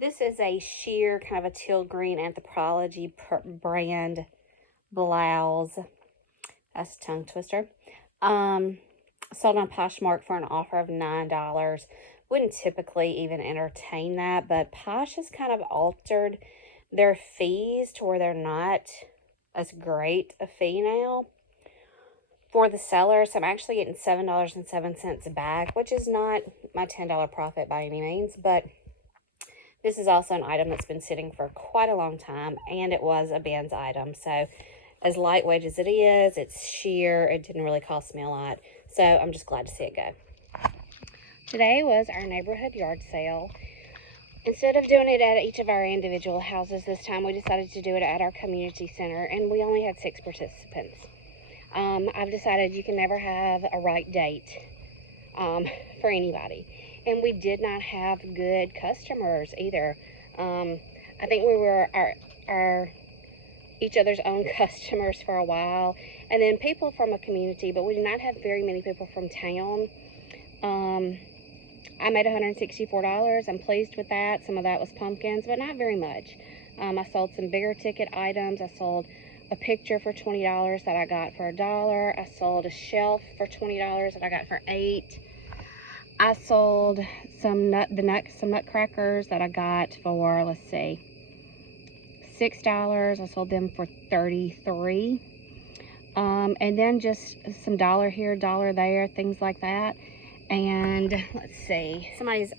This is a sheer kind of a teal green Anthropology brand blouse. That's a tongue twister. Sold on Poshmark for an offer of $9. Wouldn't typically even entertain that, but Posh has kind of altered their fees to where they're not as great a fee now for the sellers. I'm actually getting $7.07 back, which is not my $10 profit by any means, but this is also an item that's been sitting for quite a long time, and it was a Ben's item. So as lightweight as it is, it's sheer. It didn't really cost me a lot. So I'm just glad to see it go. Today was our neighborhood yard sale. Instead of doing it at each of our individual houses this time, we decided to do it at our community center, and we only had 6 participants. I've decided you can never have a right date for anybody. And we did not have good customers either. I think we were our each other's own customers for a while, and then people from a community, but we did not have very many people from town. I made $164. I'm pleased with that. Some of that was pumpkins, but not very much. I sold some bigger ticket items. I sold a picture for $20 that I got for $1. I sold a shelf for $20 that I got for $8. I sold some nutcrackers that I got for, let's see, $6. I sold them for $33. And then just some dollar here, dollar there, things like that. And let's see, somebody's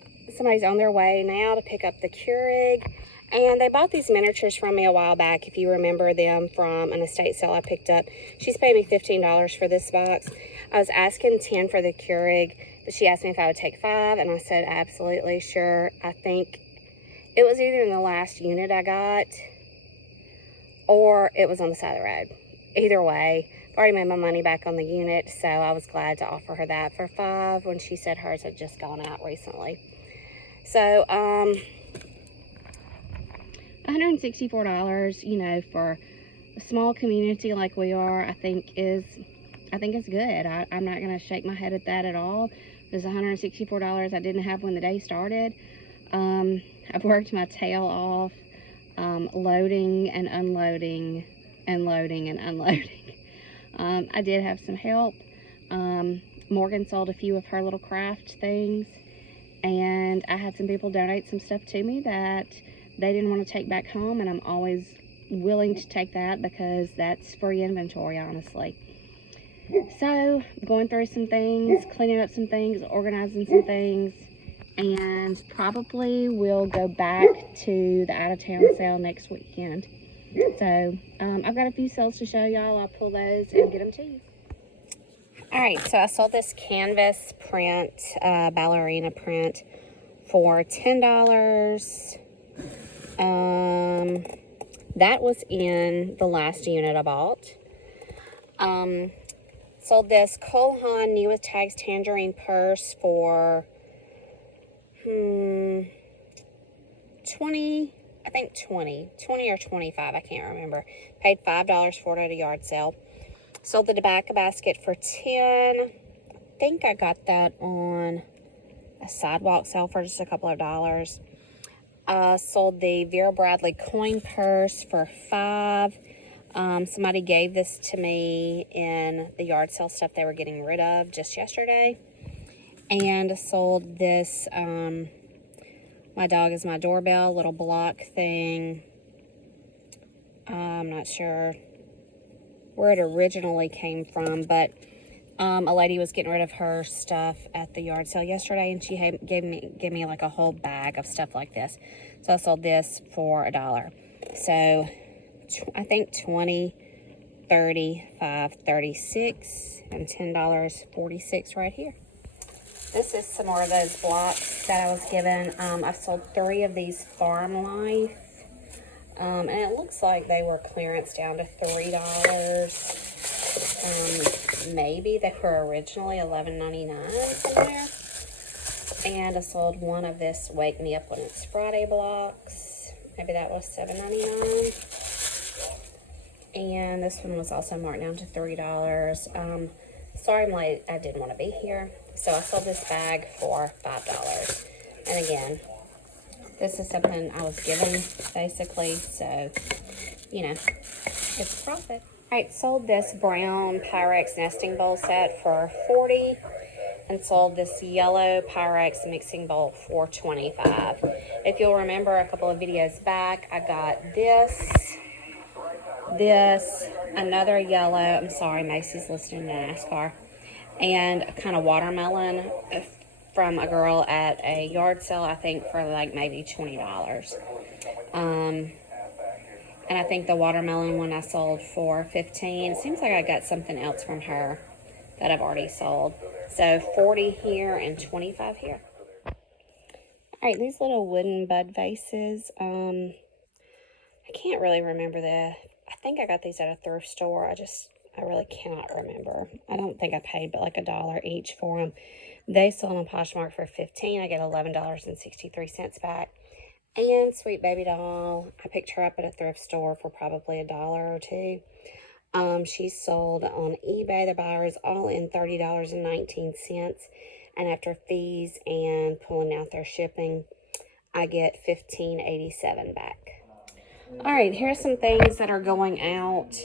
on their way now to pick up the Keurig. And they bought these miniatures from me a while back, if you remember them from an estate sale I picked up. She's paid me $15 for this box. I was asking $10 for the Keurig, but she asked me if I would take 5, and I said absolutely, sure. I think it was either in the last unit I got, or it was on the side of the road. Either way, I've already made my money back on the unit, so I was glad to offer her that for 5 when she said hers had just gone out recently. So, $164, you know, for a small community like we are, I think it's good. I'm not going to shake my head at that at all. It was $164 I didn't have when the day started. I've worked my tail off, loading and unloading, and loading and unloading. I did have some help. Morgan sold a few of her little craft things, and I had some people donate some stuff to me that they didn't want to take back home, and I'm always willing to take that because that's free inventory, honestly. So, going through some things, cleaning up some things, organizing some things, and probably we'll go back to the out-of-town sale next weekend. So, I've got a few sales to show y'all. I'll pull those and get them to you. Alright, so I sold this canvas print, ballerina print, for $10. That was in the last unit I bought. Sold this Cole Haan New with Tags tangerine purse for 20, I think 20 or 25, I can't remember. Paid $5 for it at a yard sale. Sold the tobacco basket for 10. I think I got that on a sidewalk sale for just a couple of dollars. Sold the Vera Bradley coin purse for 5. Somebody gave this to me in the yard sale stuff they were getting rid of just yesterday. And sold this, my dog is my doorbell, little block thing. I'm not sure where it originally came from, but a lady was getting rid of her stuff at the yard sale yesterday, and she gave me like a whole bag of stuff like this. So I sold this for $1. So I think 20, 30, 5, 36, and $10.46 right here. This is some more of those blocks that I was given. I've sold 3 of these Farm Life. And it looks like they were clearance down to $3. Maybe they were originally $11.99 somewhere. And I sold one of this Wake Me Up When It's Friday blocks. Maybe that was $7.99. And this one was also marked down to $3. Sorry I'm late. I didn't want to be here. So I sold this bag for $5. And again, This is something I was given, basically, so, you know, it's profit. All right, sold this brown Pyrex nesting bowl set for $40 and sold this yellow Pyrex mixing bowl for $25. If you'll remember a couple of videos back, I got this, another yellow, I'm sorry, Macy's listening to NASCAR, and a kind of watermelon from a girl at a yard sale, I think for like maybe $20. And I think the watermelon one I sold for $15. It seems like I got something else from her that I've already sold. So $40 here and $25 here. All right, these little wooden bud vases. I can't really remember I think I got these at a thrift store. I really cannot remember. I don't think I paid but like $1 each for them. They sold on Poshmark for $15. I get $11.63 back. And Sweet Baby Doll, I picked her up at a thrift store for probably $1 or $2. She's sold on eBay. The buyers all in $30.19. And after fees and pulling out their shipping, I get $15.87 back. All right, here's some things that are going out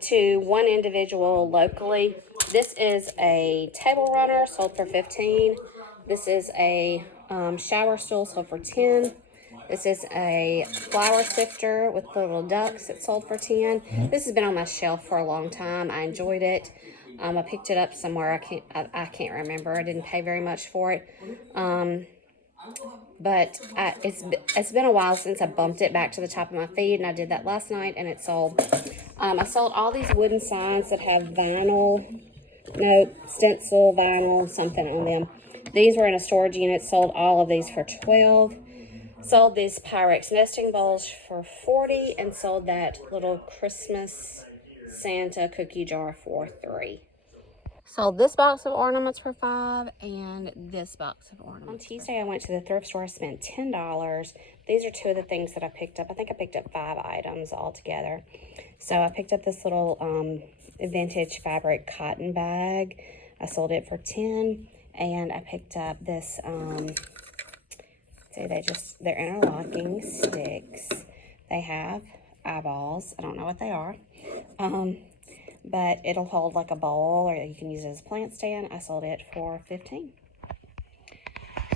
to one individual locally. This is a table runner, sold for $15. This is a shower stool, sold for $10. This is a flour sifter with the little ducks. It sold for $10. This has been on my shelf for a long time. I enjoyed it. I picked it up somewhere. I can't remember. I didn't pay very much for it. But it's been a while since I bumped it back to the top of my feed, and I did that last night, and it sold. I sold all these wooden signs that have stencil, vinyl, something on them. These were in a storage unit. Sold all of these for $12. Sold these Pyrex nesting bowls for $40, and sold that little Christmas Santa cookie jar for $3. Sold this box of ornaments for $5 and this box of ornaments. On Tuesday, I went to the thrift store. I spent $10. These are two of the things that I picked up. I think I picked up 5 items altogether. So I picked up this little vintage fabric cotton bag. I sold it for $10. And I picked up this, they're interlocking sticks. They have eyeballs. I don't know what they are. But it'll hold like a bowl, or you can use it as a plant stand. I sold it for $15.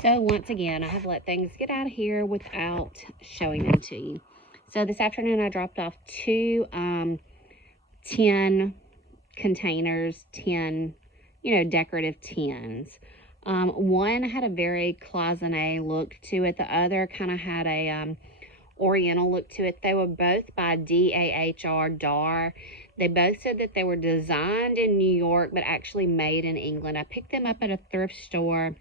So once again, I have let things get out of here without showing them to you. So this afternoon, I dropped off 2 tin containers, 10, decorative tins. One had a very cloisonné look to it. The other kind of had a oriental look to it. They were both by DAHR. They both said that they were designed in New York, but actually made in England. I picked them up at a thrift store.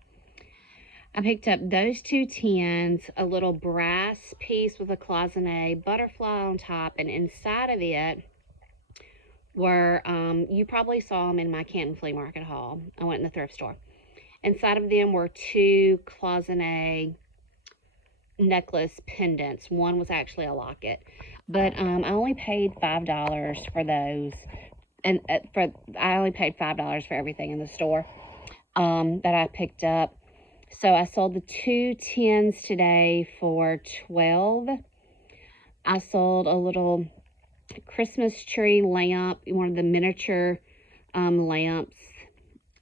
I picked up those 2 tins, a little brass piece with a cloisonné, butterfly on top, and inside of it were, you probably saw them in my Canton Flea Market haul. I went in the thrift store. Inside of them were 2 cloisonné necklace pendants. One was actually a locket. But I only paid $5 for those. And I only paid $5 for everything in the store that I picked up. So I sold the 2 tins today for $12. I sold a little Christmas tree lamp, one of the miniature lamps.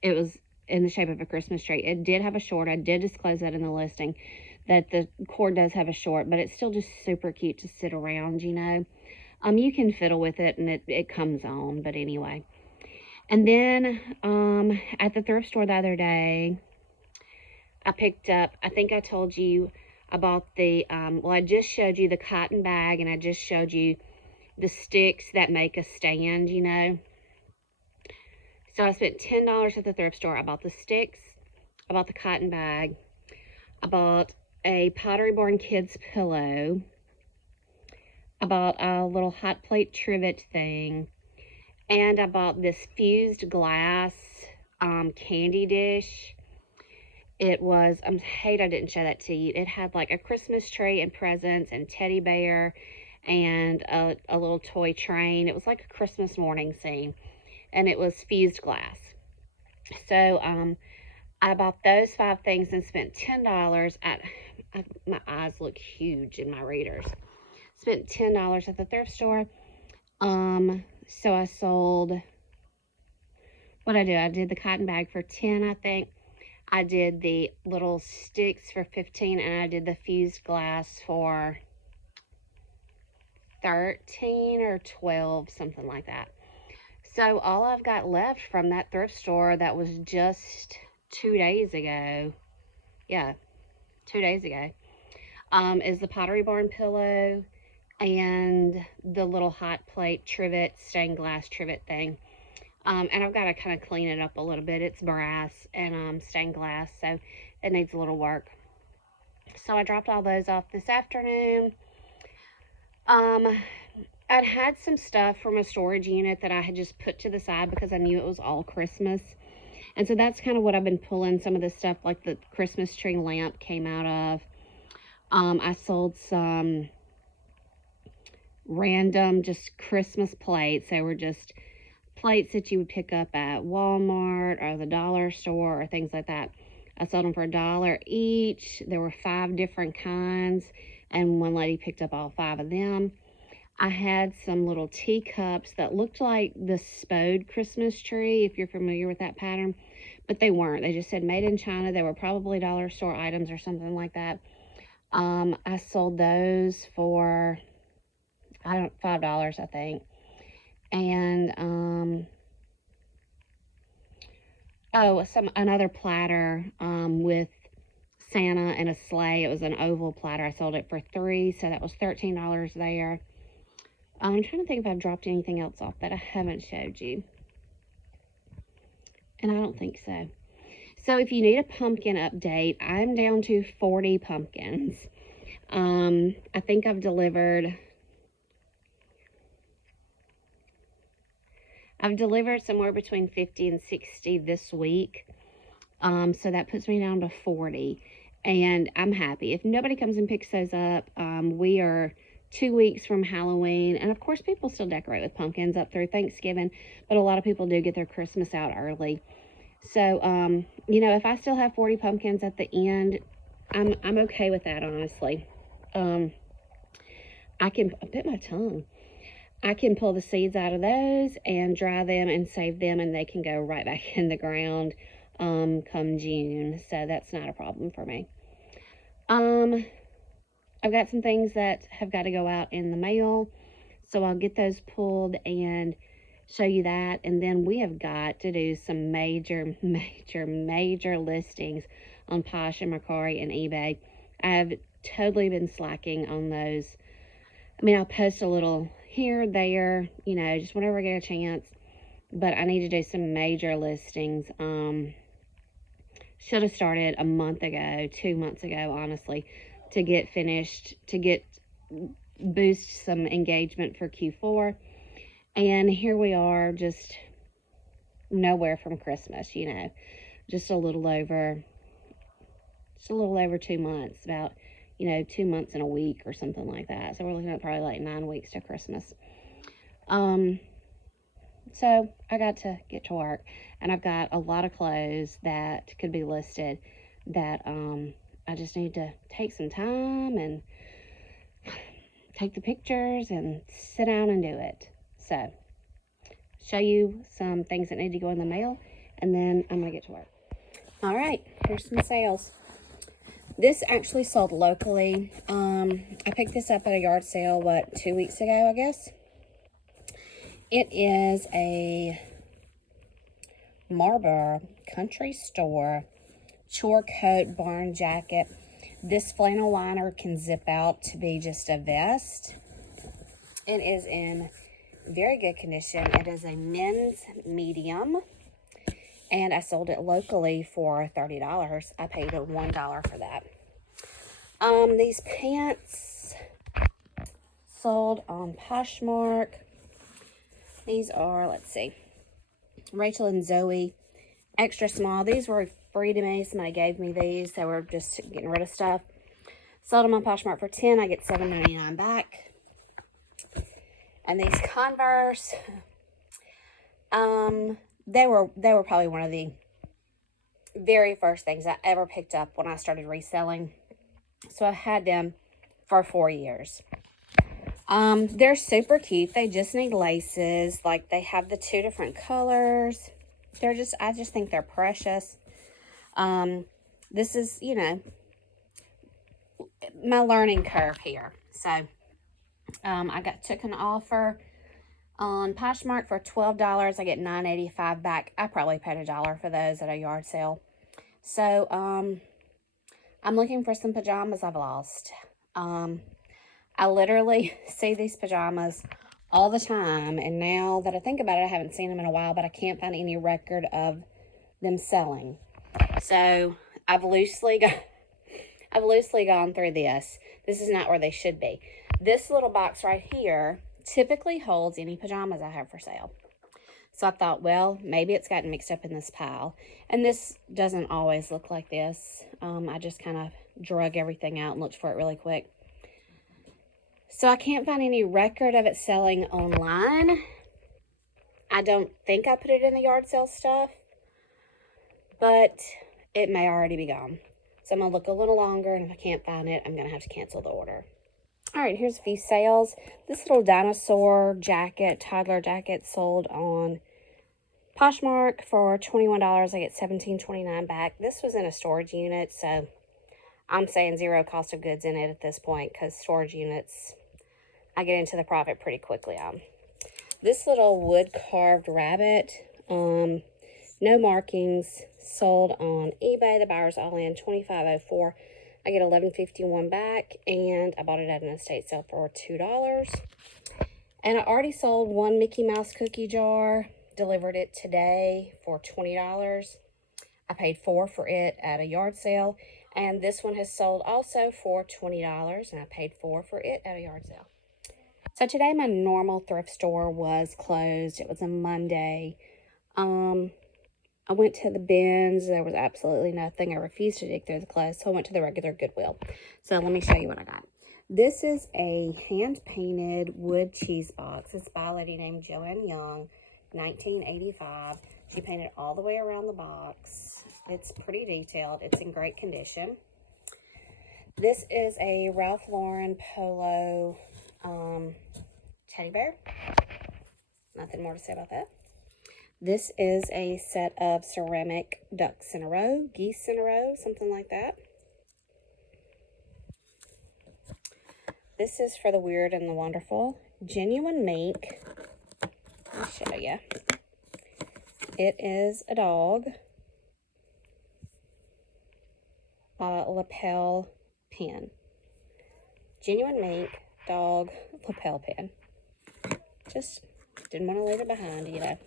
It was in the shape of a Christmas tree. It did have a short. I did disclose that in the listing, that the cord does have a short, but it's still just super cute to sit around, You can fiddle with it, and it comes on, but anyway. And then at the thrift store the other day, I picked up, I think I told you about the, I just showed you the cotton bag, and I just showed you the sticks that make a stand, So I spent $10 at the thrift store. I bought the sticks, I bought the cotton bag, I bought a Pottery Barn Kids pillow, I bought a little hot plate trivet thing, and I bought this fused glass candy dish. It was, I hate I didn't show that to you. It had like a Christmas tree and presents and teddy bear and a little toy train. It was like a Christmas morning scene, and it was fused glass. So I bought those 5 things and spent $10 at, my eyes look huge in my readers. Spent $10 at the thrift store. So I sold, what I did the cotton bag for 10, I think. I did the little sticks for 15, and I did the fused glass for 13 or 12, something like that. So all I've got left from that thrift store that was just 2 days ago, yeah, 2 days ago, is the Pottery Barn pillow and the little hot plate trivet, stained glass trivet thing. And I've got to kind of clean it up a little bit. It's brass and stained glass, so it needs a little work. So I dropped all those off this afternoon. I'd had some stuff from a storage unit that I had just put to the side because I knew it was all Christmas. And so that's kind of what I've been pulling some of this stuff, like the Christmas tree lamp came out of. I sold some random just Christmas plates. They were just plates that you would pick up at Walmart or the dollar store or things like that. I sold them for $1 each. There were 5 different kinds, and one lady picked up all 5 of them. I had some little teacups that looked like the Spode Christmas tree, if you're familiar with that pattern, but they weren't. They just said made in China. They were probably dollar store items or something like that. I sold those for, $5, I think. And, another platter, with Santa and a sleigh. It was an oval platter. I sold it for $3, so that was $13 there. I'm trying to think if I've dropped anything else off that I haven't showed you. And I don't think so. So if you need a pumpkin update, I'm down to 40 pumpkins. I think I've delivered somewhere between 50 and 60 this week. So that puts me down to 40. And I'm happy. If nobody comes and picks those up, we are 2 weeks from Halloween. And of course, people still decorate with pumpkins up through Thanksgiving. But a lot of people do get their Christmas out early. So, you know, if I still have 40 pumpkins at the end, I'm okay with that, honestly. I bit my tongue. I can pull the seeds out of those and dry them and save them, and they can go right back in the ground come June. So that's not a problem for me. I've got some things that have got to go out in the mail, so I'll get those pulled and show you that. And then we have got to do some major listings on Posh and Mercari and eBay. I've totally been slacking on those. I mean, I'll post a little here, there, you know, just whenever I get a chance. But I need to do some major listings. Should have started a month ago, 2 months ago, honestly, to get finished, to boost some engagement for Q4. And here we are, just nowhere from Christmas, you know, just a little over 2 months, about, you know, 2 months and a week or something like that. So we're looking at probably like 9 weeks to Christmas. So I got to get to work, and I've got a lot of clothes that could be listed that, I just need to take some time and take the pictures and sit down and do it. So, show you some things that need to go in the mail, and then I'm going to get to work. All right, here's some sales. This actually sold locally. I picked this up at a yard sale, 2 weeks ago, I guess. It is a Marlboro Country Store chore coat barn jacket. This flannel liner can zip out to be just a vest. It is in very good condition. It is a men's medium, and I sold it locally for $30. I paid $1 for that. These pants sold on Poshmark. These are, let's see, Rachel and Zoe, extra small. These were free to me. Somebody gave me these. They were just getting rid of stuff. Sold them on Poshmark for $10. I get $7.99 back. And these Converse, they were probably one of the very first things I ever picked up when I started reselling. So I've had them for 4 years. They're super cute. They just need laces. Like, they have the 2 different colors. I just think they're precious. This is, you know, my learning curve here. So, took an offer on Poshmark for $12. I get $9.85 back. I probably paid $1 for those at a yard sale. So, I'm looking for some pajamas I've lost. I literally see these pajamas all the time, and now that I think about it, I haven't seen them in a while, but I can't find any record of them selling. So I've loosely gone through this. This is not where they should be. This little box right here typically holds any pajamas I have for sale. So I thought, well, maybe it's gotten mixed up in this pile. And this doesn't always look like this. I just kind of drug everything out and looked for it really quick. So I can't find any record of it selling online. I don't think I put it in the yard sale stuff, but it may already be gone. So I'm going to look a little longer, and if I can't find it, I'm going to have to cancel the order. All right, here's a few sales. This little dinosaur jacket, toddler jacket, sold on Poshmark for $21. I get $17.29 back. This was in a storage unit, so I'm saying zero cost of goods in it at this point, because storage units, I get into the profit pretty quickly on. This little wood carved rabbit, no markings, sold on eBay. The buyer's all in $25.04. I get $11.51 back, and I bought it at an estate sale for $2. And I already sold one Mickey Mouse cookie jar, delivered it today for $20. I paid $4 for it at a yard sale, and this one has sold also for $20, and I paid $4 for it at a yard sale. So today my normal thrift store was closed. It was a Monday. I went to the bins. There was absolutely nothing. I refused to dig through the clothes, so I went to the regular Goodwill. So let me show you what I got. This is a hand-painted wood cheese box. It's by a lady named Joanne Young, 1985. She painted all the way around the box. It's pretty detailed. It's in great condition. This is a Ralph Lauren polo teddy bear. Nothing more to say about that. This is a set of ceramic ducks in a row, geese in a row, something like that. This is for the weird and the wonderful. Genuine mink. Let me show you. It is a dog. Lapel pin. Genuine mink, dog, lapel pin. Just didn't want to leave it behind, you know.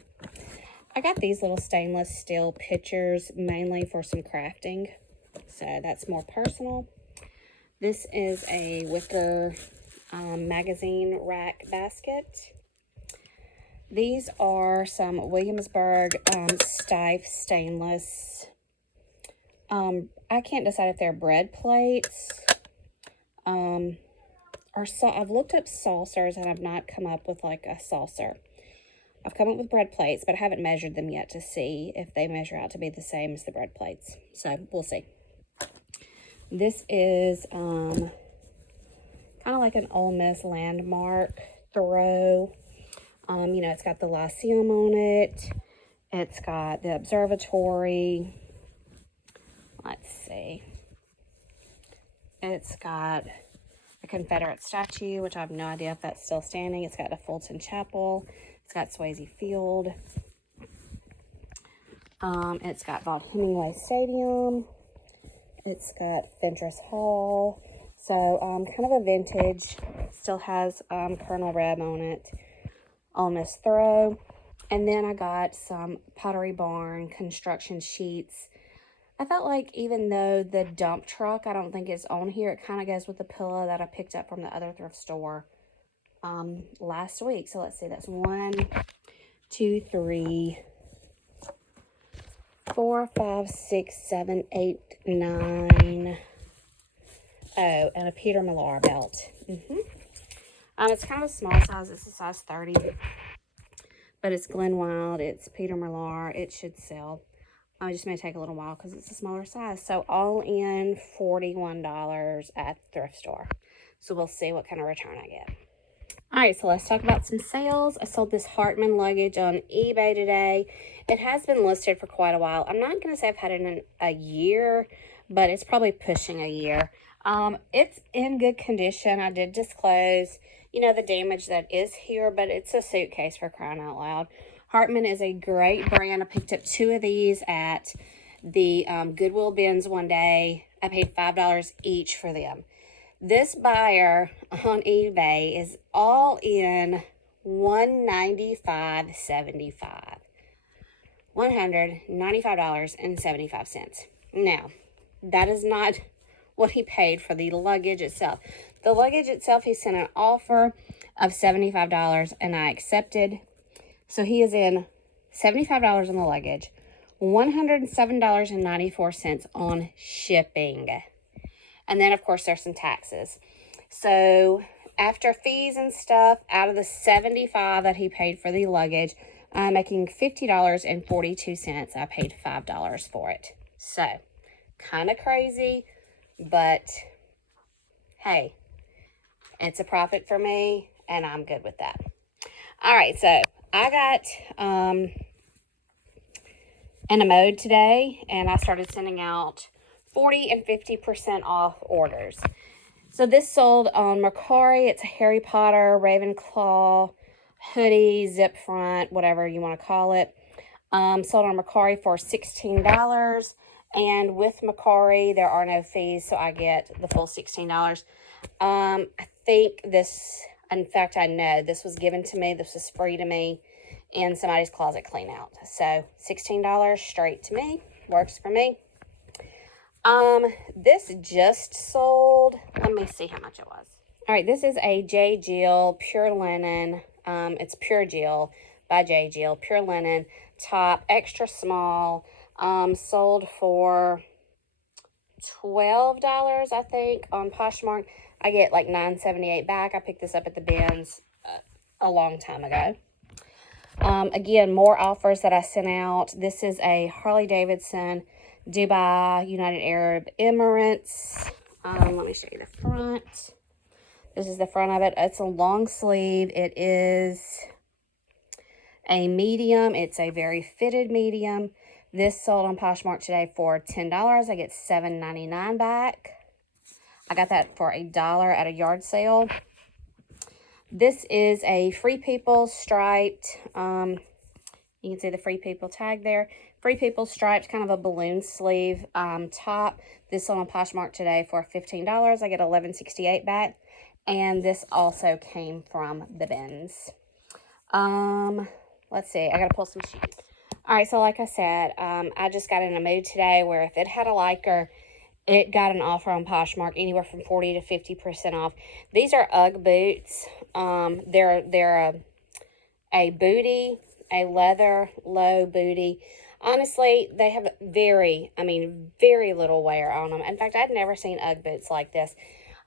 I got these little stainless steel pitchers mainly for some crafting. So that's more personal. This is a wicker magazine rack basket. These are some Williamsburg Stife stainless. I can't decide if they're bread plates. I've looked up saucers and I've not come up with like a saucer. I've come up with bread plates, but I haven't measured them yet to see if they measure out to be the same as the bread plates. So we'll see. This is kind of like an Ole Miss landmark throw. You know, it's got the Lyceum on it. It's got the observatory. Let's see. It's got a Confederate statue, which I have no idea if that's still standing. It's got the Fulton Chapel. It's got Swayze Field. It's got Vaught Hemingway Stadium. It's got Fentress Hall. So, kind of a vintage. Still has Colonel Reb on it. Ole Miss throw. And then I got some Pottery Barn construction sheets. I felt like even though the dump truck, I don't think is on here, it kind of goes with the pillow that I picked up from the other thrift store last week. So let's see, that's 1, 2, 3, 4, 5, 6, 7, 8, 9. Oh, and a Peter Millar belt. It's kind of a small size. It's a size 30. But it's Glen Wild. It's Peter Millar. It should sell. I just may take a little while because it's a smaller size. So all in $41 at the thrift store. So we'll see what kind of return I get. All right, so let's talk about some sales. I sold this Hartman luggage on eBay today. It has been listed for quite a while. I'm not going to say I've had it in a year, but it's probably pushing a year. It's in good condition. I did disclose, you know, the damage that is here, but it's a suitcase, for crying out loud. Hartman is a great brand. I picked up 2 of these at the Goodwill bins one day. I paid $5 each for them. This buyer on eBay is all in $195.75. $195.75. Now, that is not what he paid for the luggage itself. The luggage itself, he sent an offer of $75 and I accepted. So he is in $75 on the luggage, $107.94 on shipping. And then, of course, there's some taxes. So after fees and stuff, out of the $75 that he paid for the luggage, I'm making $50.42. I paid $5 for it. So, kind of crazy, but hey, it's a profit for me, and I'm good with that. All right, so I got in a mode today, and I started sending out 40 and 50% off orders. So this sold on Mercari. It's a Harry Potter, Ravenclaw, hoodie, zip front, whatever you want to call it. Sold on Mercari for $16. And with Mercari, there are no fees, so I get the full $16. I think this, in fact, I know this was given to me. This was free to me in somebody's closet clean out. So $16 straight to me. Works for me. This just sold. Let me see how much it was. All right, this is a J. Jill pure linen. It's Pure Jill by J. Jill, pure linen top, extra small. Sold for $12, I think, on Poshmark. I get like $9.78 back. I picked this up at the bins a long time ago. Again, more offers that I sent out. This is a Harley Davidson Dubai, United Arab Emirates. Let me show you the front. This is the front of it. It's a long sleeve. It is a medium. It's a very fitted medium. This sold on Poshmark today for $10. I get $7.99 back. I got that for $1 at a yard sale. This is a Free People striped. You can see the Free People tag there. Free People striped, kind of a balloon sleeve top. This sold on Poshmark today for $15. I get $11.68 back. And this also came from the bins. Let's see. I got to pull some sheets. All right, so like I said, I just got in a mood today where if it had a liker, it got an offer on Poshmark anywhere from 40 to 50% off. These are UGG boots. They're a booty, a leather low booty. Honestly, they have very little wear on them. In fact, I'd never seen UGG boots like this.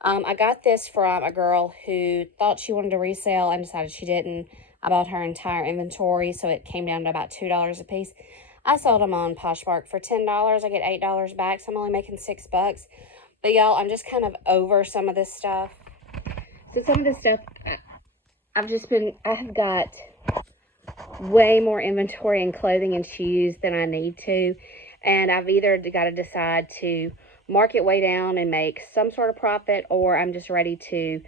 I got this from a girl who thought she wanted to resell and decided she didn't. I bought her entire inventory, so it came down to about $2 a piece. I sold them on Poshmark for $10. I get $8 back, so I'm only making $6. But y'all, I'm just kind of over some of this stuff. So some of this stuff, I have got way more inventory in clothing and shoes than I need to. And I've either got to decide to mark it way down and make some sort of profit, or I'm just ready to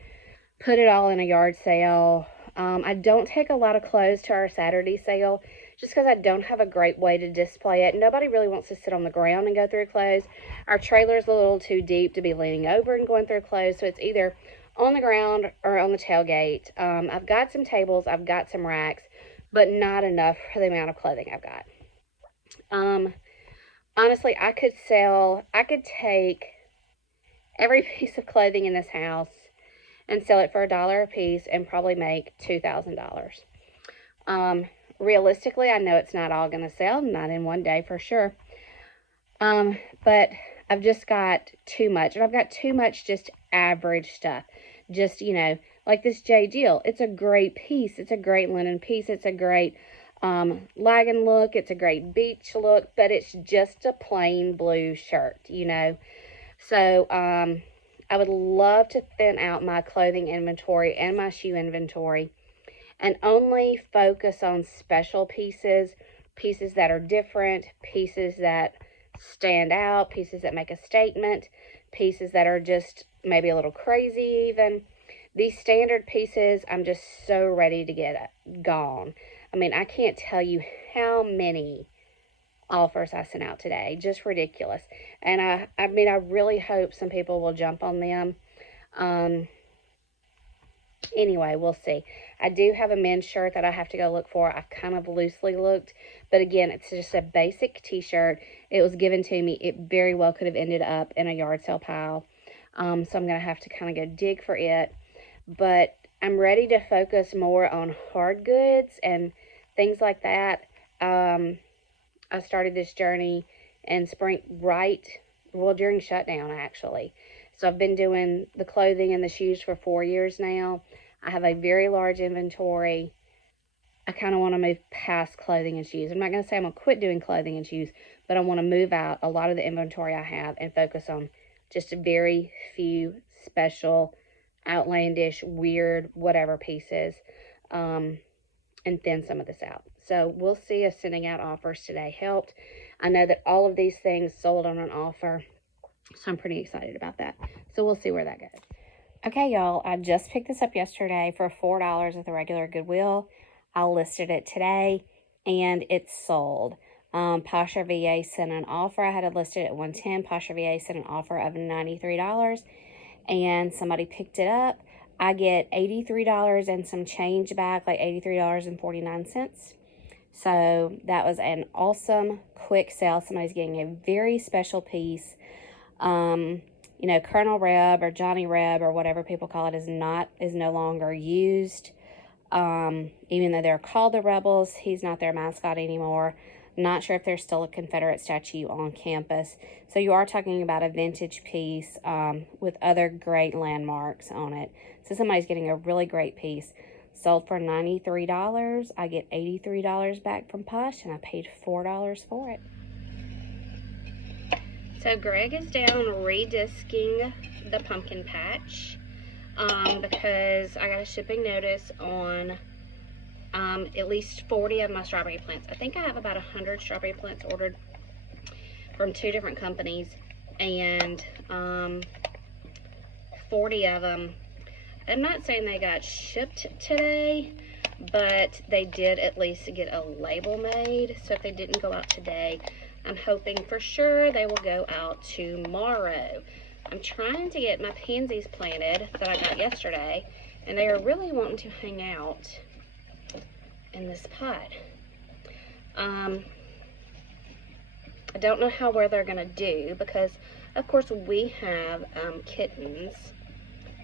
put it all in a yard sale. I don't take a lot of clothes to our Saturday sale just because I don't have a great way to display it. Nobody really wants to sit on the ground and go through clothes. Our trailer's a little too deep to be leaning over and going through clothes, so it's either on the ground or on the tailgate. I've got some tables, I've got some racks, but not enough for the amount of clothing I've got. Honestly, I could take every piece of clothing in this house and sell it for $1 a piece and probably make $2,000. Realistically, I know it's not all going to sell, not in one day for sure. But I've just got too much, and I've got too much just average stuff. Just, like this J. Jill. It's a great piece. It's a great linen piece. It's a great lagging look. It's a great beach look, but it's just a plain blue shirt, you know. So, I would love to thin out my clothing inventory and my shoe inventory and only focus on special pieces, pieces that are different, pieces that stand out, pieces that make a statement, pieces that are just maybe a little crazy even. These standard pieces, I'm just so ready to get gone. I mean, I can't tell you how many offers I sent out today. Just ridiculous. And I mean, I really hope some people will jump on them. Anyway, we'll see. I do have a men's shirt that I have to go look for. I kind of loosely looked, but again, it's just a basic t-shirt. It was given to me. It very well could have ended up in a yard sale pile. So I'm going to have to kind of go dig for it. But I'm ready to focus more on hard goods and things like that. I started this journey in spring, during shutdown, actually. So I've been doing the clothing and the shoes for 4 years now. I have a very large inventory. I kind of want to move past clothing and shoes. I'm not going to say I'm going to quit doing clothing and shoes, but I want to move out a lot of the inventory I have and focus on just a very few special, outlandish, weird, whatever pieces, and thin some of this out. So we'll see if sending out offers today helped. I know that all of these things sold on an offer, so I'm pretty excited about that. So we'll see where that goes. Okay, y'all, I just picked this up yesterday for $4 at the regular Goodwill. I listed it today, and it's sold. Posher VA sent an offer. I had it listed at $110. Posher VA sent an offer of $93, and somebody picked it up. I get $83 and some change back, like $83.49. So that was an awesome quick sale. Somebody's getting a very special piece. You know, Colonel Reb or Johnny Reb or whatever people call it is no longer used. Even though they're called the Rebels, he's not their mascot anymore. Not sure if there's still a Confederate statue on campus. So you are talking about a vintage piece with other great landmarks on it. So somebody's getting a really great piece. Sold for $93. I get $83 back from Posh, and I paid $4 for it. So Greg is down redisking the pumpkin patch because I got a shipping notice on at least 40 of my strawberry plants. I think I have about 100 strawberry plants ordered from 2 different companies, and 40 of them, I'm not saying they got shipped today, but they did at least get a label made. So if they didn't go out today, I'm hoping for sure they will go out tomorrow. I'm trying to get my pansies planted that I got yesterday, and they are really wanting to hang out in this pot. I don't know how well they're going to do because, of course, we have kittens,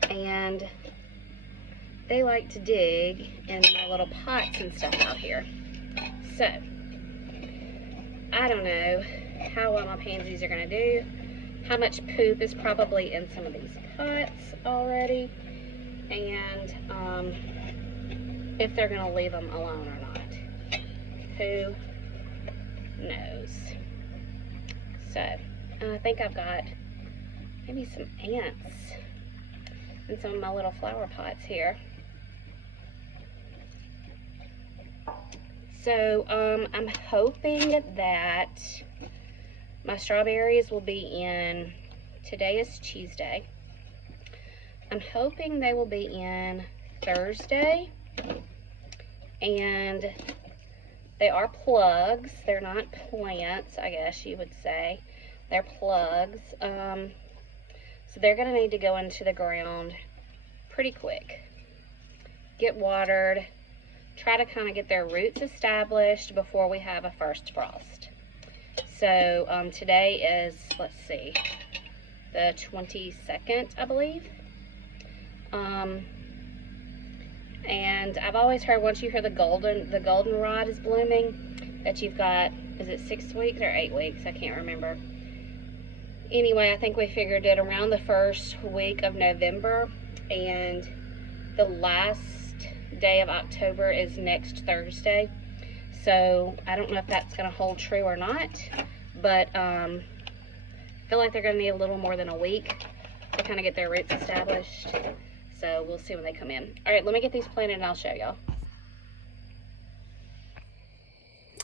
and they like to dig in my little pots and stuff out here. So I don't know how well my pansies are going to do. How much poop is probably in some of these pots already, and if they're going to leave them alone or not. Who knows? So I think I've got maybe some ants in some of my little flower pots here. So I'm hoping that my strawberries will be in, today is Tuesday. I'm hoping they will be in Thursday, and they are plugs. They're not plants, I guess you would say. They're plugs. So they're going to need to go into the ground pretty quick. Get watered. Try to kind of get their roots established before we have a first frost. So today is, let's see, the 22nd, I believe. And I've always heard once you hear the goldenrod is blooming, that you've got, is it 6 weeks or 8 weeks? I can't remember. Anyway, I think we figured it around the first week of November, and the last day of October is next Thursday. So I don't know if that's going to hold true or not, but I feel like they're going to need a little more than a week to kind of get their roots established. So we'll see when they come in. All right, let me get these planted and I'll show y'all.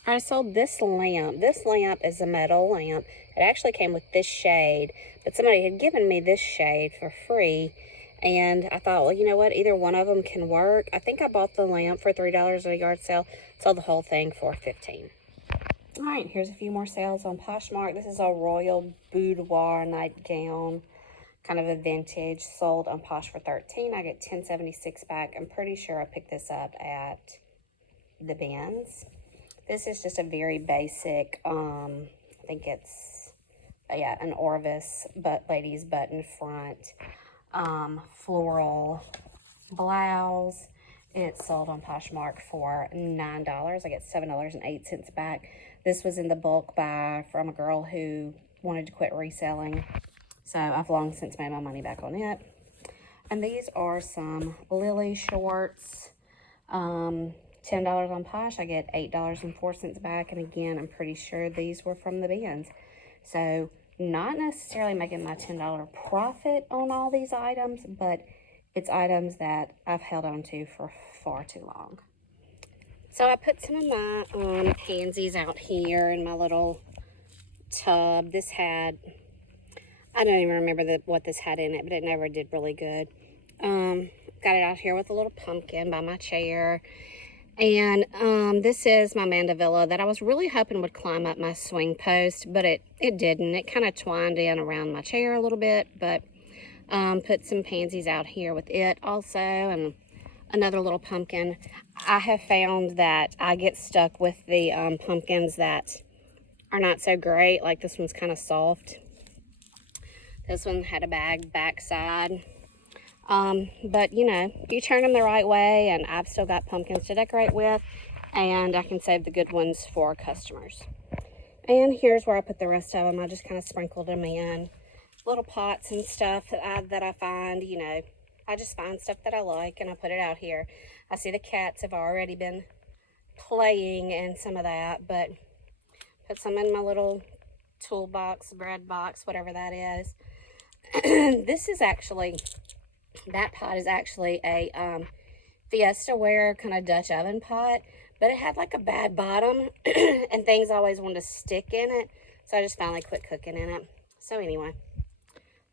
I sold this lamp. This lamp is a metal lamp. It actually came with this shade, but somebody had given me this shade for free. And I thought, well, you know what? Either one of them can work. I think I bought the lamp for $3 at a yard sale. Sold the whole thing for $15. All right, here's a few more sales on Poshmark. This is a royal boudoir nightgown, kind of a vintage, sold on Posh for $13. I get $10.76 back. I'm pretty sure I picked this up at the bins. This is just a very basic, I think it's, yeah, an Orvis ladies button front, floral blouse. It's sold on Poshmark for $9. I get $7.08 back. This was in the bulk buy from a girl who wanted to quit reselling. So I've long since made my money back on it. And these are some Lily shorts. $10 on Posh. I get $8.04 back. And again, I'm pretty sure these were from the bins. So not necessarily making my $10 profit on all these items, but it's items that I've held on to for far too long. So I put some of my pansies out here in my little tub. This had, I don't even remember what this had in it, but it never did really good. Got it out here with a little pumpkin by my chair. And this is my mandevilla that I was really hoping would climb up my swing post, but it didn't. It kind of twined in around my chair a little bit, but put some pansies out here with it also, and another little pumpkin. I have found that I get stuck with the pumpkins that are not so great. Like this one's kind of soft. This one had a backside. But you know, you turn them the right way, and I've still got pumpkins to decorate with, and I can save the good ones for customers. And here's where I put the rest of them. I just kind of sprinkled them in little pots and stuff that I find, you know, I just find stuff that I like, and I put it out here. I see the cats have already been playing in some of that, but put some in my little toolbox, bread box, whatever that is. This is actually, that pot is actually a Fiesta ware kind of Dutch oven pot, but it had like a bad bottom and things always wanted to stick in it, so I just finally quit cooking in it. So anyway,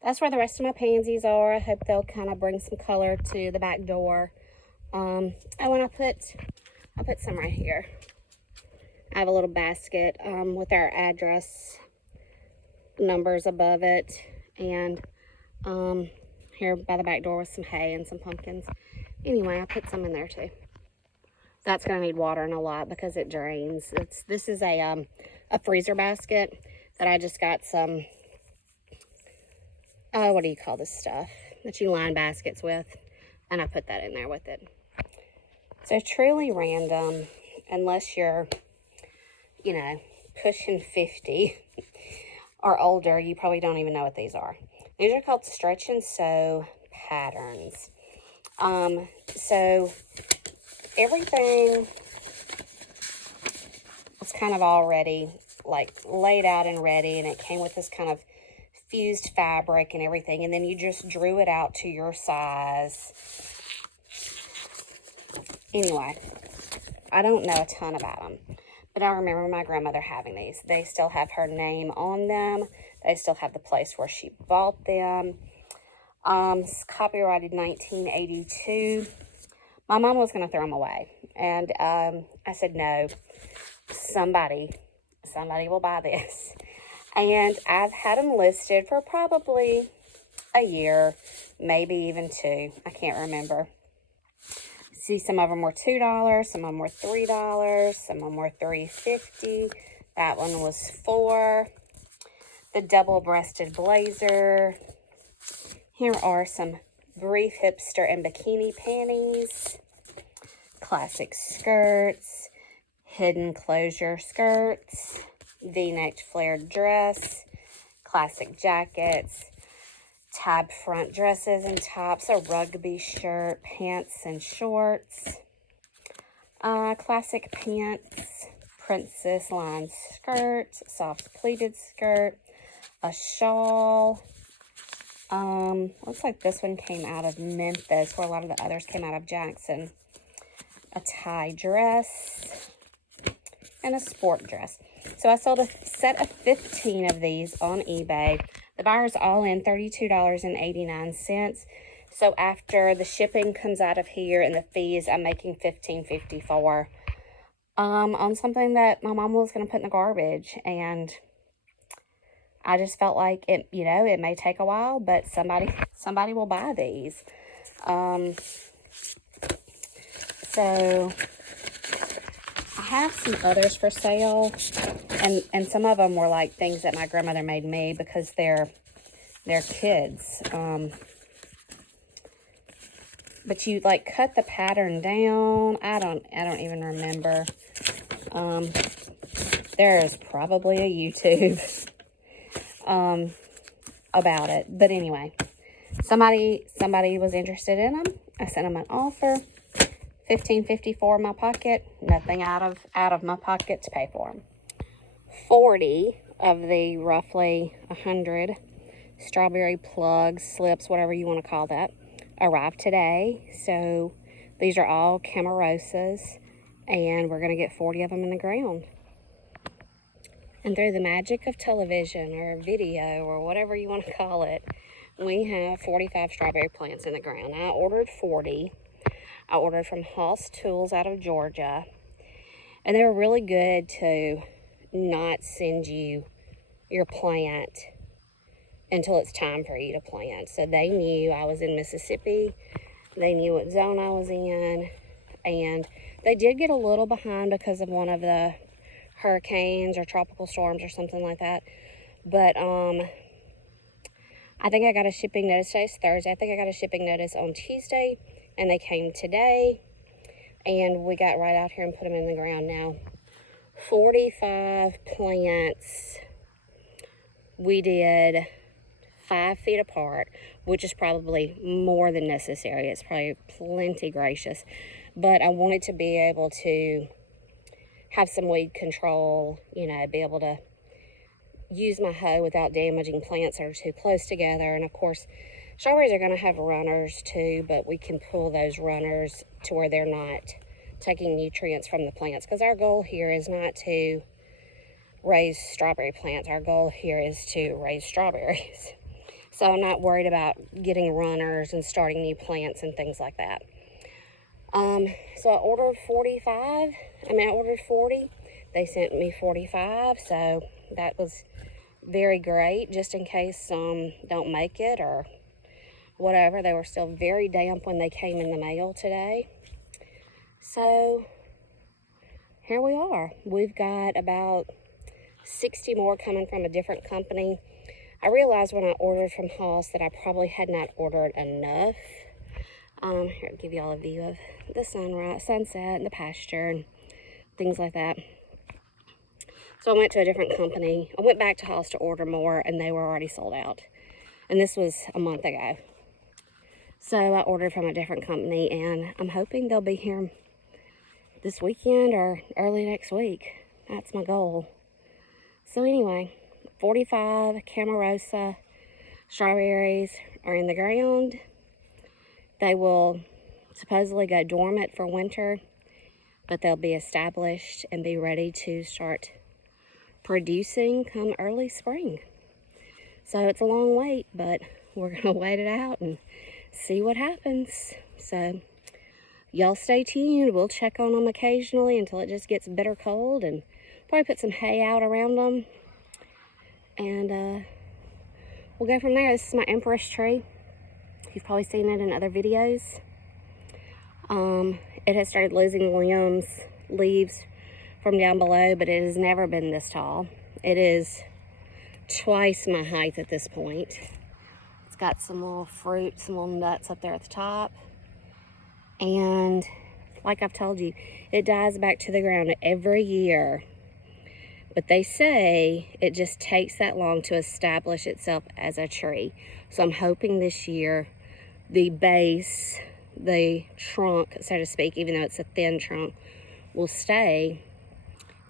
that's where the rest of my pansies are. I hope they'll kind of bring some color to the back door. And when I put some right here. I have a little basket with our address numbers above it, and here by the back door with some hay and some pumpkins. Anyway, I put some in there too. That's gonna need watering a lot because it drains. This is a freezer basket that I just got some, what do you call this stuff that you line baskets with, and I put that in there with it. So truly random, unless you're, you know, pushing 50 or older, you probably don't even know what these are. These are called stretch and sew patterns. So everything was kind of already like laid out and ready, and it came with this kind of fused fabric and everything, and then you just drew it out to your size. Anyway, I don't know a ton about them, but I remember my grandmother having these. They still have her name on them. They still have the place where she bought them. It's copyrighted 1982. My mom was going to throw them away, and I said, no, somebody will buy this. And I've had them listed for probably a year, maybe even 2. I can't remember. See, some of them were $2, some of them were $3, some of them were $3.50. That one was $4. The double-breasted blazer. Here are some brief hipster and bikini panties. Classic skirts. Hidden closure skirts. V-necked flared dress. Classic jackets. Tab front dresses and tops, a rugby shirt, pants and shorts, classic pants, princess line skirt, soft pleated skirt, a shawl. Looks like this one came out of Memphis, where a lot of the others came out of Jackson. A tie dress, and a sport dress. So I sold a set of 15 of these on eBay. The buyer's all in $32.89. So after the shipping comes out of here and the fees, I'm making $15.54 on something that my mom was going to put in the garbage. And I just felt like it, you know, it may take a while, but somebody will buy these. So I have some others for sale, and some of them were like things that my grandmother made me because they're kids. But you like cut the pattern down. I don't even remember. There is probably a YouTube about it. But anyway, somebody was interested in them. I sent them an offer. $15.54 in my pocket. Nothing out of my pocket to pay for them. 40 of the roughly 100 strawberry plugs, slips, whatever you want to call that, arrived today. So these are all Camarosas, and we're going to get 40 of them in the ground. And through the magic of television or video or whatever you want to call it, we have 45 strawberry plants in the ground. I ordered 40. I ordered from Hoss Tools out of Georgia, and they were really good to not send you your plant until it's time for you to plant. So they knew I was in Mississippi, they knew what zone I was in, and they did get a little behind because of one of the hurricanes or tropical storms or something like that. But I think I got a shipping notice. Today's Thursday. I think I got a shipping notice on Tuesday, and they came today, and we got right out here and put them in the ground now. 45 plants. We did 5 feet apart, which is probably more than necessary. It's probably plenty gracious. But I wanted to be able to have some weed control, you know, be able to use my hoe without damaging plants that are too close together. And of course, strawberries are going to have runners too, but we can pull those runners to where they're not taking nutrients from the plants, because our goal here is not to raise strawberry plants. Our goal here is to raise strawberries. So I'm not worried about getting runners and starting new plants and things like that. So I ordered 40. They sent me 45, so that was very great, just in case some don't make it or whatever. They were still very damp when they came in the mail today. So here we are. We've got about 60 more coming from a different company. I realized when I ordered from Hoss that I probably had not ordered enough. Here, I'll give you all a view of the sunset and the pasture and things like that. So I went to a different company. I went back to Hoss to order more, and they were already sold out. And this was a month ago. So I ordered from a different company, and I'm hoping they'll be here this weekend or early next week. That's my goal. So anyway, 45 Camarosa strawberries are in the ground. They will supposedly go dormant for winter, but they'll be established and be ready to start producing come early spring. So it's a long wait, but we're going to wait it out and see what happens. So y'all stay tuned. We'll check on them occasionally until it just gets bitter cold, and probably put some hay out around them. And we'll go from there. This is my Empress tree. You've probably seen it in other videos. It has started losing leaves from down below, but it has never been this tall. It is twice my height at this point. It's got some little fruit, some little nuts up there at the top. And like I've told you, it dies back to the ground every year. But they say it just takes that long to establish itself as a tree. So I'm hoping this year the base, the trunk, so to speak, even though it's a thin trunk, will stay.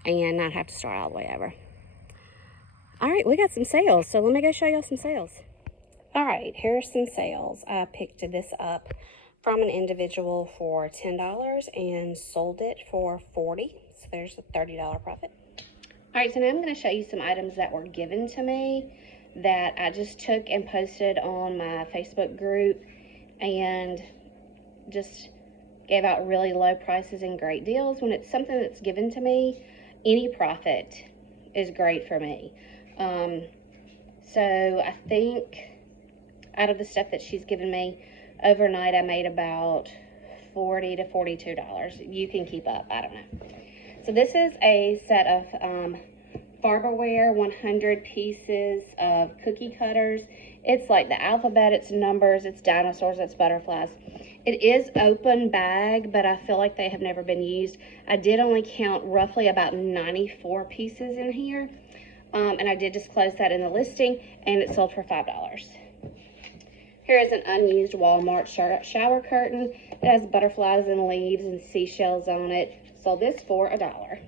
and not have to start all the way over. All right, we got some sales, so let me go show y'all some sales. All right, here's some sales. I picked this up from an individual for $10 and sold it for $40, so there's a $30 profit. All right, so now I'm going to show you some items that were given to me that I just took and posted on my Facebook group and just gave out really low prices and great deals. When it's something that's given to me, any profit is great for me. So I think out of the stuff that she's given me, overnight I made about $40 to $42. You can keep up, I don't know. So this is a set of Farberware 100 pieces of cookie cutters. It's like the alphabet, it's numbers, it's dinosaurs, it's butterflies. It is open bag, but I feel like they have never been used. I did only count roughly about 94 pieces in here. And I did disclose that in the listing, and it sold for $5. Here is an unused Walmart shower curtain. It has butterflies and leaves and seashells on it. Sold this for $1.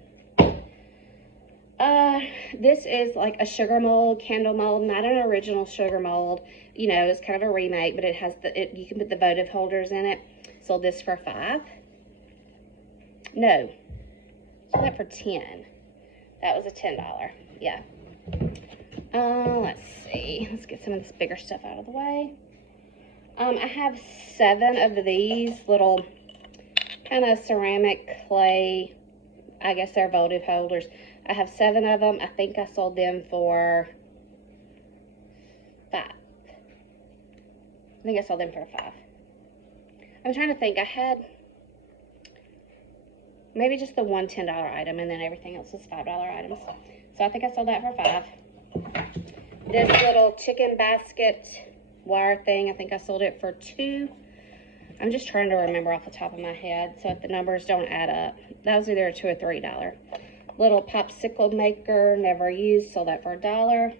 This is like a sugar mold, candle mold, not an original sugar mold. You know, it's kind of a remake, but it has you can put the votive holders in it. Sold this for $5. No, sold that for $10. That was a $10. Yeah. Let's see. Let's get some of this bigger stuff out of the way. I have 7 of these little kind of ceramic clay, I guess they're votive holders. I have 7 of them. I think I sold them for $5. I think I sold them for $5. I'm trying to think. I had maybe just the one $10 item, and then everything else was $5 items. So I think I sold that for $5. This little chicken basket wire thing, I think I sold it for $2. I'm just trying to remember off the top of my head, so if the numbers don't add up. That was either a $2 or $3. Little popsicle maker, never used, sold that for $1.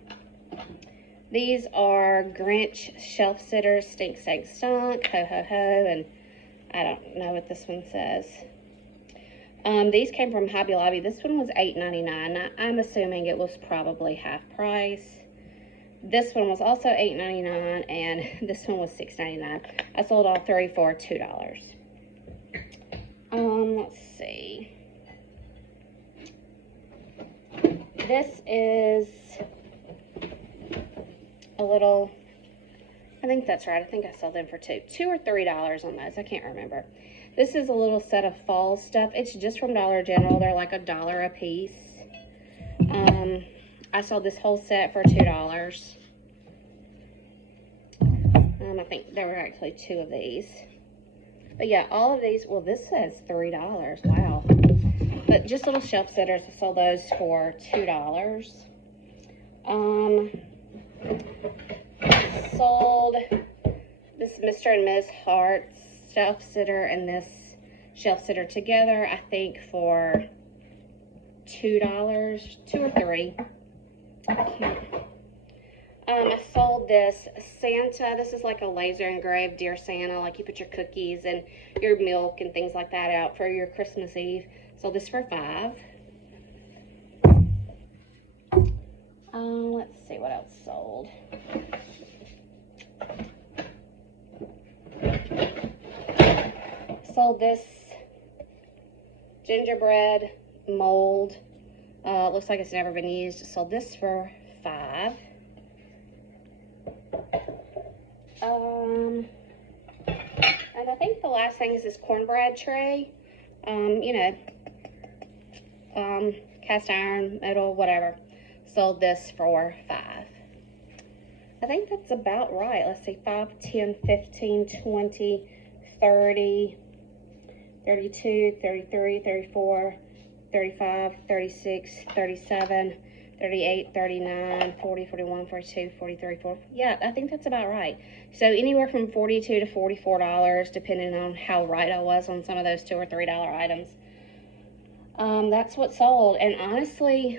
These are Grinch shelf sitters, stink, stank, stunk, ho, ho, ho, and I don't know what this one says. These came from Hobby Lobby. This one was $8.99. I'm assuming it was probably half price. This one was also $8.99, and this one was $6.99. I sold all 3 for $2. Let's see. This is a little, I think that's right. I think I sold them for $2 or $3 on those. I can't remember. This is a little set of fall stuff. It's just from Dollar General. They're like $1 a piece. I sold this whole set for $2. I think there were actually 2 of these. But yeah, all of these, well, this says $3. Wow. But just little shelf sitters, I sold those for $2. Sold this Mr. and Ms. Hart's shelf sitter and this shelf sitter together, I think for $2, 2 or 3. I sold this Santa. This is like a laser engraved Dear Santa, like you put your cookies and your milk and things like that out for your Christmas Eve. Sold this for $5. Let's see what else sold. Sold this gingerbread mold. Looks like it's never been used. Sold this for $5. And I think the last thing is this cornbread tray. You know, cast iron, metal, whatever. Sold this for $5. I think that's about right. Let's see, 5, 10, 15, 20, 30, 32, 33, 34, 35, 36, 37, 38, 39, 40, 41, 42, 43, 44. Yeah, I think that's about right. So anywhere from $42 to $44, depending on how right I was on some of those $2 or $3 items. That's what sold. And honestly,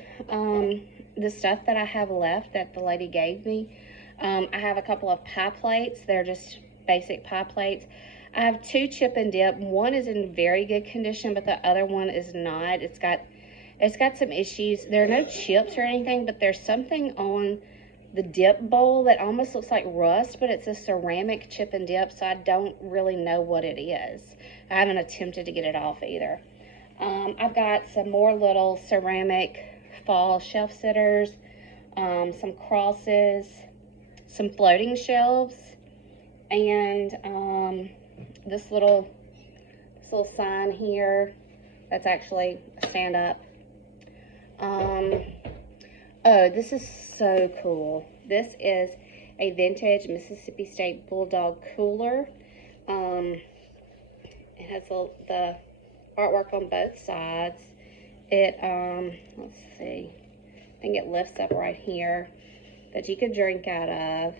the stuff that I have left that the lady gave me, I have a couple of pie plates. They're just basic pie plates. I have 2 chip and dip. One is in very good condition, but the other one is not. It's It's got some issues. There are no chips or anything, but there's something on the dip bowl that almost looks like rust, but it's a ceramic chip and dip, so I don't really know what it is. I haven't attempted to get it off either. I've got some more little ceramic fall shelf sitters, some crosses, some floating shelves, and this little sign here that's actually a stand up. Oh, this is so cool. This is a vintage Mississippi State Bulldog cooler. It has the artwork on both sides. It, let's see, I think it lifts up right here that you could drink out of.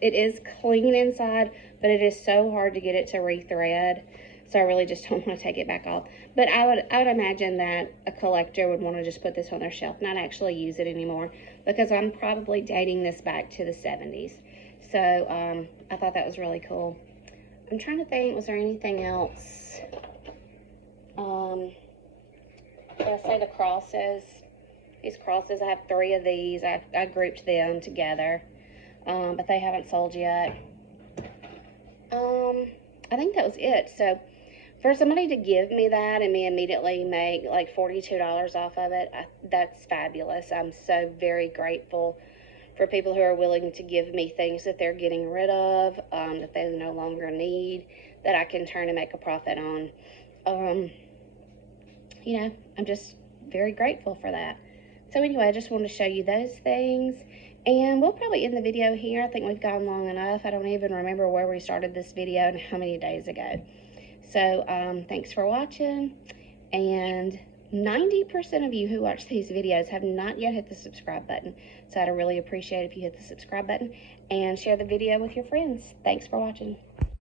It is clean inside, but it is so hard to get it to rethread. So I really just don't want to take it back off. But I would imagine that a collector would want to just put this on their shelf, not actually use it anymore, because I'm probably dating this back to the 70s. So I thought that was really cool. I'm trying to think, was there anything else? I say the crosses. These crosses, I have 3 of these. I grouped them together, but they haven't sold yet. I think that was it. So for somebody to give me that and me immediately make like $42 off of it, that's fabulous. I'm so very grateful for people who are willing to give me things that they're getting rid of, that they no longer need, that I can turn and make a profit on. You know, I'm just very grateful for that. So anyway, I just wanted to show you those things. And we'll probably end the video here. I think we've gone long enough. I don't even remember where we started this video and how many days ago. So thanks for watching. And 90% of you who watch these videos have not yet hit the subscribe button. So I'd really appreciate if you hit the subscribe button and share the video with your friends. Thanks for watching.